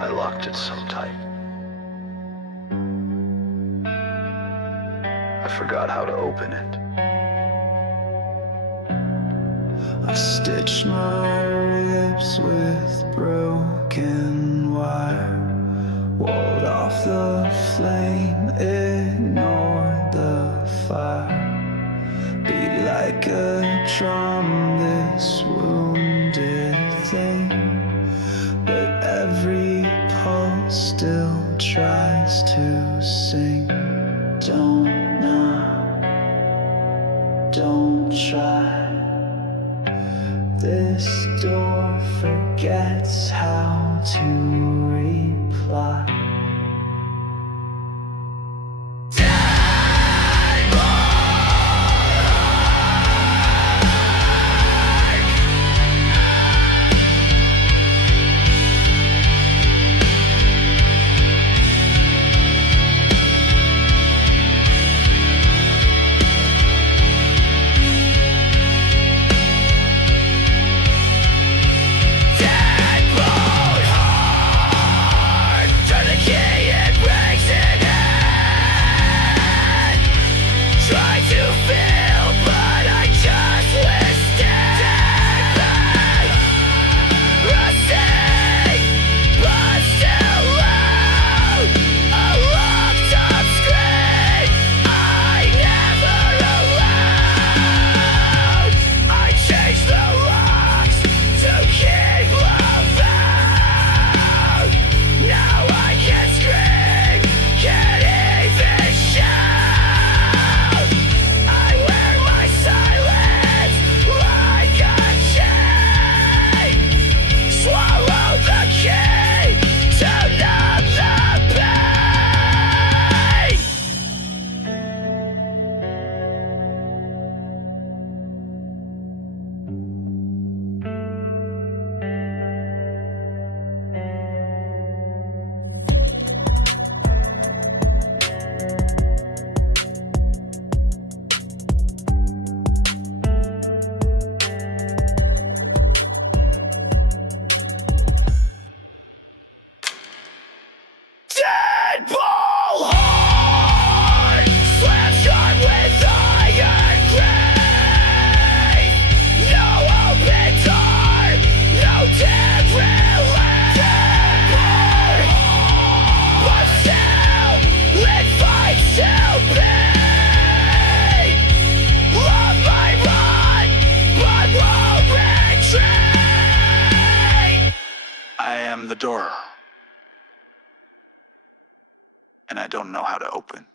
I locked it so tight. I forgot how to open it. I stitched my ribs with broken wire, walled off the flame, ignored the fire. Beat like a drum, this wounded thing, but every pulse still tries to sing. Don't knock, don't try. This door forgets how to reply. Deadbolt Heart, turn the key, it breaks in hand. Try to feel, but I just withstand. Rusting, but still loud. A locked up screen, I never allowed. I changed the locks to keep love out. Now I can't scream, can't even shout. I wear my silence like a chain. Swallow the key to numb the pain. Deadbolt Heart, slam shut with iron grave. No open door, no dim relief. Deadbolt Heart, but still it fights to be. Love might run, but won't retreat. I am the door, and I don't know how to open.